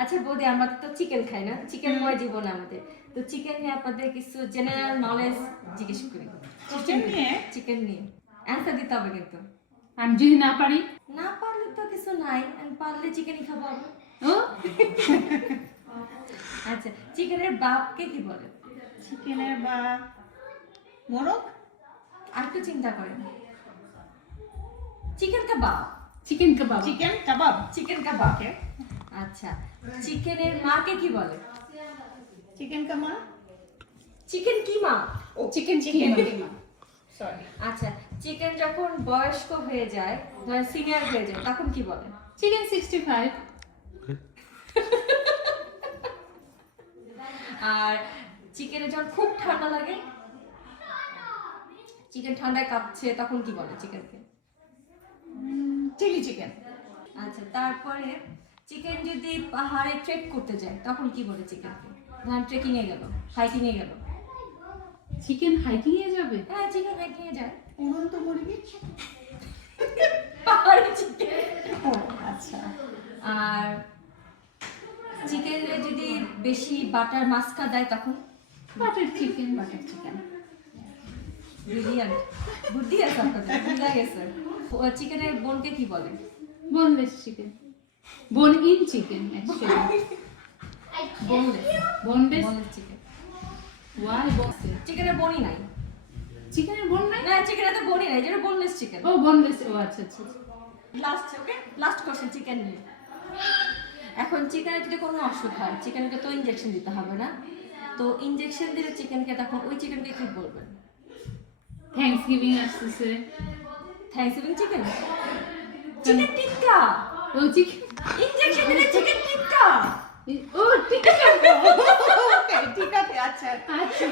আচ্ছা বৌদি, আমরা তো চিকেন খাই না, চিকেনময় জীবন আমাদের। তো চিকেন নিয়ে আপনাদের কিছু জেনারেল নলেজ জিজ্ঞেস করি। চিকেন নিয়ে অ্যান্সার দিতে হবে কিন্তু। আমি যদি না পারি? না পারলে তো কিছু নাই, আমি পারলে চিকেনই খাবো আমি। ও আচ্ছা, চিকেনের বাপকে কি বলে? চিকেনের বা মোরগ। আর একটু চিন্তা করেন। চিকেন কাবাব। চিকেন কাবাব। চিকেন কাবাব। চিকেন কাবাব। আচ্ছা, চিকেনের মাকে কি বলে? চিকেন কামা। চিকেন কিমা। ও চিকেন কিমা। সরি। আচ্ছা, চিকেন যখন বয়স্ক হয়ে যায়, ধরেন সিনিয়র হয়ে যায়, তখন কি বলে? চিকেন 65। আর চিকেনে যখন খুব ঠান্ডা লাগে, চিকেন ঠান্ডায় কাঁপছে, তখন কি বলে চিকেনকে? Chilli chicken. আচ্ছা, তারপরে চিকেন যদি পাহাড়ে ট্রেক করতে যায়, তখন কি বলে চিকেনকে? ধরেন ট্রেকিং এ গেল, হাইকিং এ গেল। চিকেন হাইকিং এ যাবে? হ্যাঁ, চিকেন হাইকিং এ যায়। উড়ন্ত মুরগি। পাহাড়ি চিকেন। ও আচ্ছা। আর চিকেনে যদি বেশি বাটার মাস্কা দেয়, তখন? Butter chicken. Butter chicken. Brilliant, বুদ্ধি আছে আপনাদের, বুঝা গেছে। চিকেনের বোনকে কি বলে? Boneless chicken. Bone in chicken actually. Boneless. Boneless. Boneless chicken. Why বসে? চিকেনের বোনই নাই। চিকেনের বোন নাই? না, চিকেনের তো বোনই নাই, যেটা বোনলেস চিকেন। ও বোনলেস। ও আচ্ছা আচ্ছা। লাস্ট, ওকে, লাস্ট কোশ্চেন চিকেন নিয়ে। এখন চিকেনের যদি কোনো অসুখ হয়, চিকেনকে তো ইনজেকশন দিতে হবে না? তো ইনজেকশন দিলে চিকেনকে, তখন ওই চিকেনকে কি বলবেন? থ্যাঙ্কস গিভিং আসতেছে। Thanksgiving chicken. চিকেন টিক্কা। ও চিকেন ইনজেকশন দিলে চিকেন টিক্কা। ও ঠিক আছে। ওকে ঠিক আছে আচ্ছা। আচ্ছা